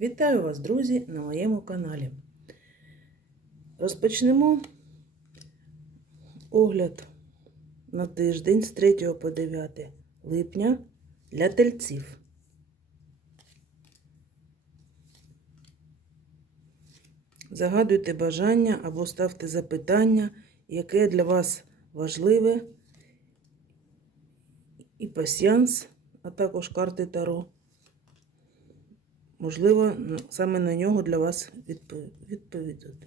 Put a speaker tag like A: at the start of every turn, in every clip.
A: Вітаю вас, друзі, на моєму каналі. Розпочнемо огляд на тиждень з 3 по 9 липня для тельців. Загадуйте бажання або ставте запитання, яке для вас важливе, і пасіанс, а також карти Таро. Можливо, саме на нього для вас відповідати.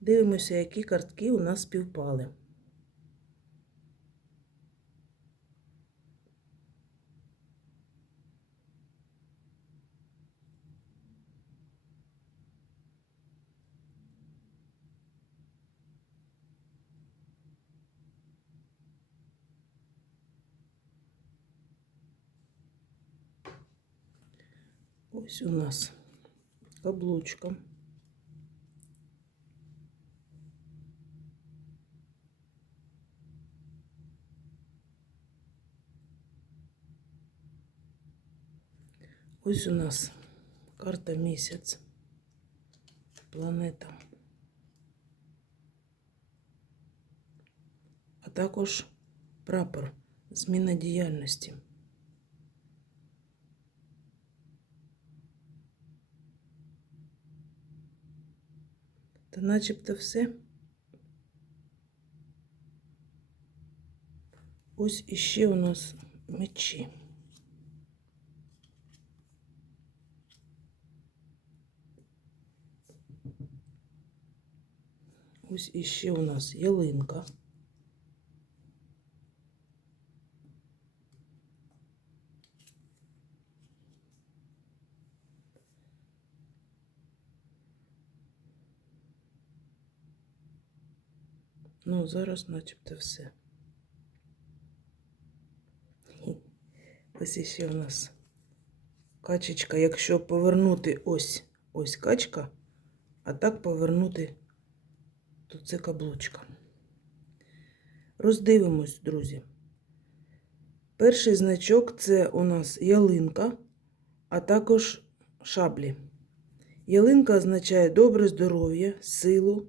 A: Дивимося, які картки у нас співпали. Ось у нас каблучка. Ось у нас карта місяць, планета. А також прапор, зміна діяльності. Та начебто все. Ось іще у нас мечі. Ось іще у нас ялинка. Ну, зараз начебто все. Ось іще у нас качечка. Якщо повернути ось ось качка, а так повернути, то це каблучка. Роздивимось, друзі. Перший значок це у нас ялинка, а також шаблі. Ялинка означає добре здоров'я, силу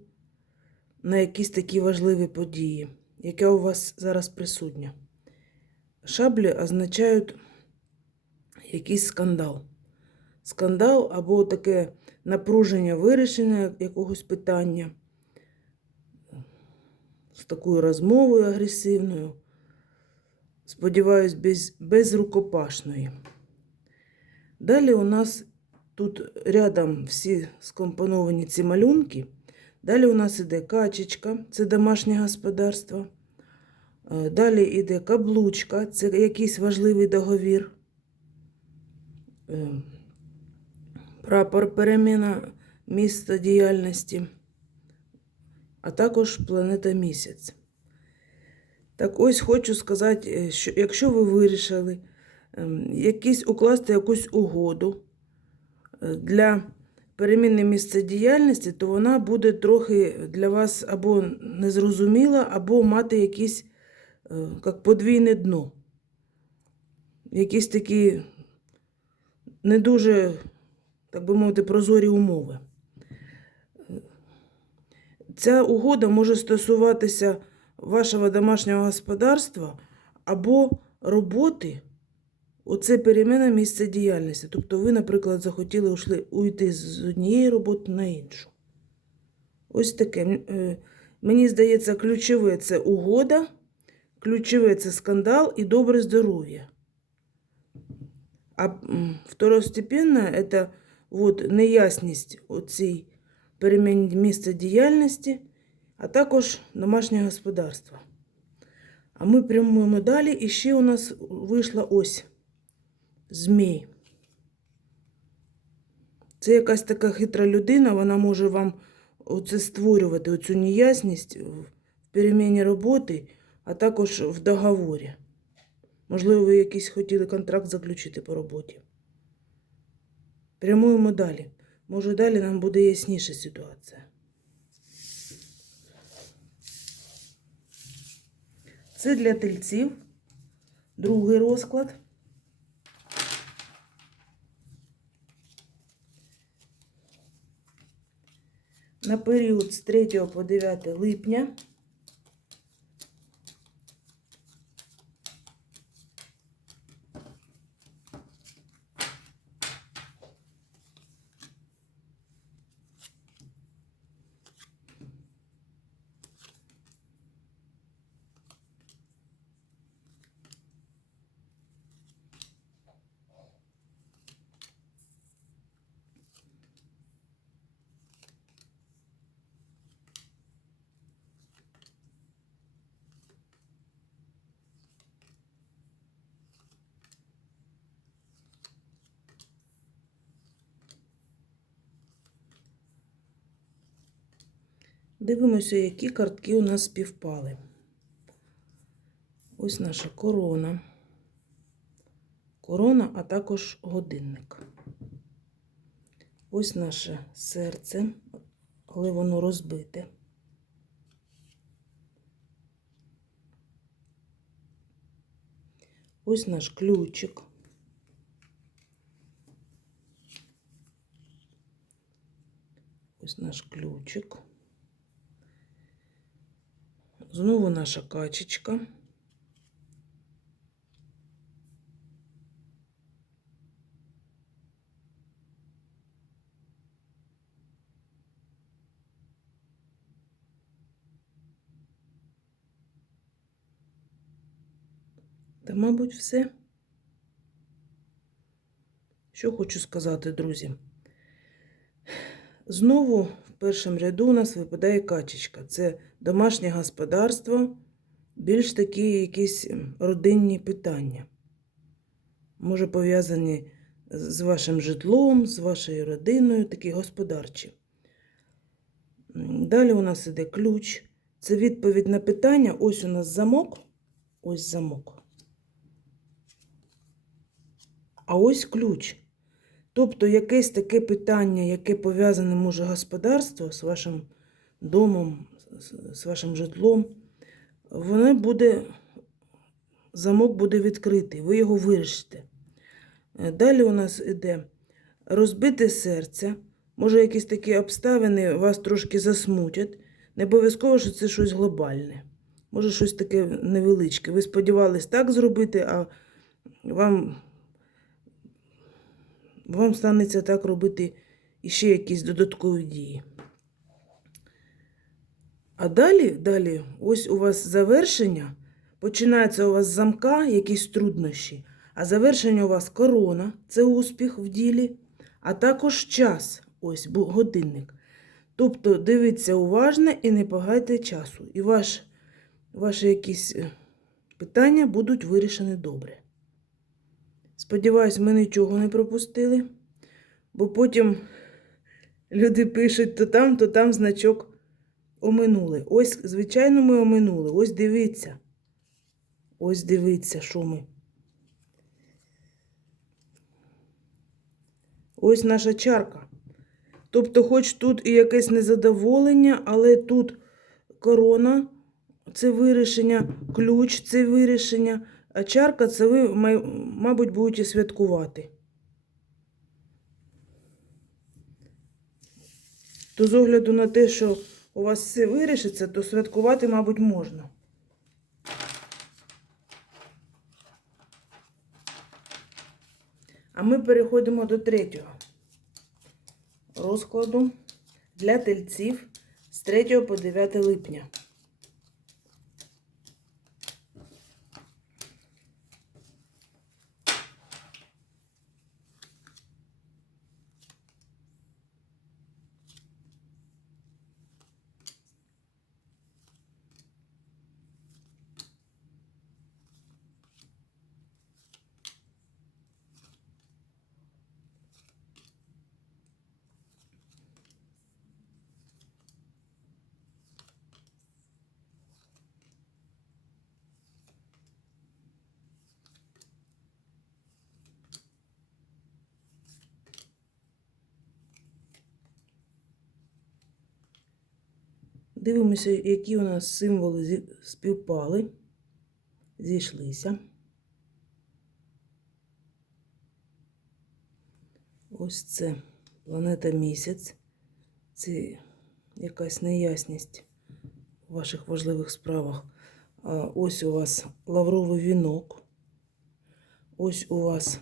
A: на якісь такі важливі події, яке у вас зараз присутня. Шаблі означають якийсь скандал. Скандал або таке напруження вирішення якогось питання з такою розмовою агресивною. Сподіваюсь, без, безрукопашної. Далі у нас тут рядом всі скомпоновані ці малюнки. Далі у нас іде качечка, це домашнє господарство. Е, Далі йде каблучка, це якийсь важливий договір. Е, Прапор переміна міста діяльності, а також планета місяць. Так ось хочу сказати, е, що якщо ви вирішили ем, якісь укласти якусь угоду для переміни місця діяльності, то вона буде трохи для вас або незрозуміла, або мати якісь е, як подвійне дно. Якісь такі не дуже, так би мовити, прозорі умови. Ця угода може стосуватися вашого домашнього господарства або роботи. Оце переміна місця діяльності. Тобто ви, наприклад, захотіли ушли, уйти з однієї роботи на іншу. Ось таке. Е, Мені здається, ключове це угода, ключове це скандал і добре здоров'я. А второстепенне це от, неясність оцій переміні місця діяльності, а також домашнє господарство. А ми прямуємо далі, і ще у нас вийшла ось змій. Це якась така хитра людина, вона може вам оце створювати оцю неясність в переміні роботи, а також в договорі. Можливо, ви якийсь хотіли контракт заключити по роботі. Прямуємо далі. Може, далі нам буде ясніша ситуація. Це для тельців. Другий розклад. На період з 3 по 9 липня. Дивимося, які картки у нас співпали. Ось наша корона. Корона, а також годинник. Ось наше серце, але воно розбите. Ось наш ключик. Ось наш ключик. Знову наша качечка. Та, мабуть, все. Що хочу сказати, друзі. Знову в першому ряду у нас випадає качечка. Це домашнє господарство, більш такі якісь родинні питання. Може, пов'язані з вашим житлом, з вашою родиною, такі господарчі. Далі у нас іде ключ. Це відповідь на питання. Ось у нас замок. Ось замок. А ось ключ. Тобто якесь таке питання, яке пов'язане може господарство з вашим домом, з- вашим житлом, воно буде, замок буде відкритий, ви його вирішите. Е, Далі у нас іде розбите серце. Може, якісь такі обставини вас трошки засмутять. Не обов'язково, що це щось глобальне. Може, щось таке невеличке. Ви сподівались так зробити, а вам вам станеться так робити іще якісь додаткові дії. А далі, далі, ось у вас завершення. Починається у вас замка, якісь труднощі, а завершення у вас корона це успіх в ділі, а також час, ось годинник. Тобто дивіться уважно і не погайте часу. І ваш, ваші якісь е, питання будуть вирішені добре. Сподіваюсь, ми нічого не пропустили, бо потім люди пишуть то там, то там значок оминули. Ось, звичайно, ми оминули. Ось дивіться. Ось дивіться, що ми. Ось наша чарка. Тобто, хоч тут і якесь незадоволення, але тут корона це вирішення, ключ це вирішення, а чарка це ви, мабуть, будете святкувати. То з огляду на те, що у вас все вирішиться, то святкувати, мабуть, можна. А ми переходимо до третього розкладу для тельців з 3 по 9 липня. Дивимося, які у нас символи співпали, зійшлися. Ось це планета місяць. Це якась неясність у ваших важливих справах. Ось у вас лавровий вінок. Ось у вас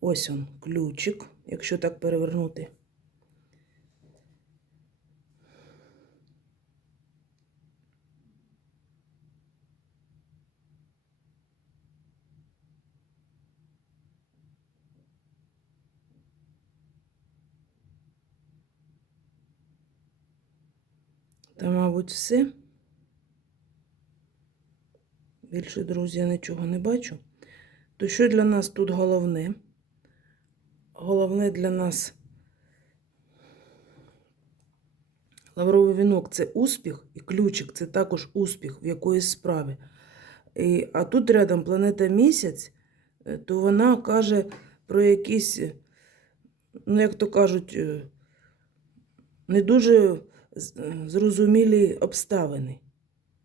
A: ось он ключик, якщо так перевернути. Та, мабуть, все. Більше, друзі, я нічого не бачу. То що для нас тут головне? Головне для нас лавровий вінок це успіх, і ключик це також успіх в якоїсь справі. І, а тут рядом планета місяць, е, то вона каже про якісь, ну, як то кажуть, е, не дуже зрозумілі обставини.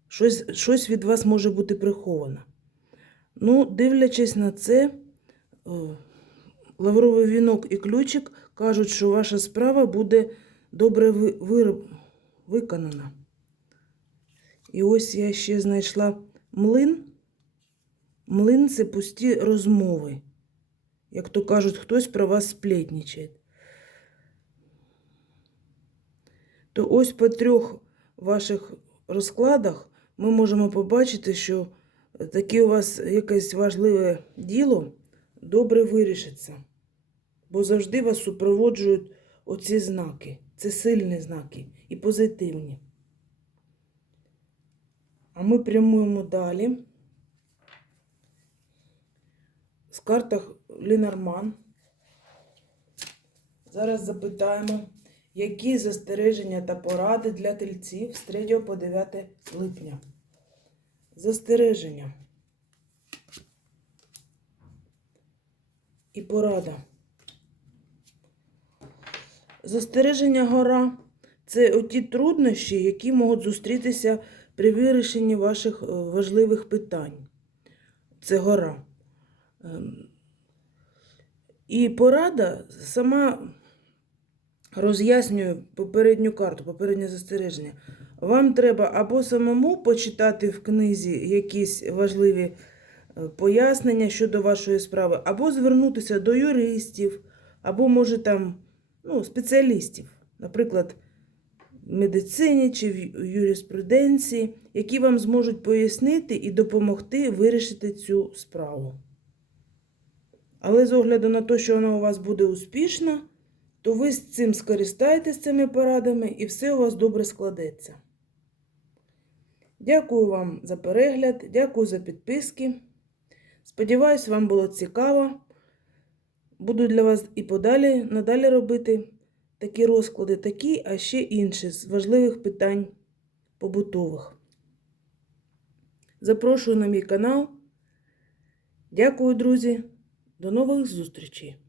A: Щось, щось від вас може бути приховано. Ну, дивлячись на це, лавровий вінок і ключик кажуть, що ваша справа буде добре ви, вир- виконана. І ось я ще знайшла млин. Млин це пусті розмови. Як то кажуть, хтось про вас сплетничає. То ось по трьох ваших розкладах ми можемо побачити, що таке у вас якесь важливе діло добре вирішиться. Бо завжди вас супроводжують оці знаки. Це сильні знаки і позитивні. А ми прямуємо далі. З картах Лінарман. Зараз запитаємо, які застереження та поради для тельців з 3 по 9 липня. Застереження. І порада. Застереження гора це оті труднощі, які можуть зустрітися при вирішенні ваших е, важливих питань. Це гора. Ем, І порада сама роз'яснює попередню карту, попереднє застереження. Вам треба або самому почитати в книзі якісь важливі е, пояснення щодо вашої справи, або звернутися до юристів, або, може, там ну, спеціалістів, наприклад, в медицині чи в юриспруденції, які вам зможуть пояснити і допомогти вирішити цю справу. Але з огляду на те, що вона у вас буде успішна, то ви з цим скористаєтесь цими порадами і все у вас добре складеться. Дякую вам за перегляд, дякую за підписки. Сподіваюсь, вам було цікаво. Буду для вас і подалі надалі робити такі розклади, такі, а ще інші з важливих питань побутових. Запрошую на мій канал. Дякую, друзі. До нових зустрічей!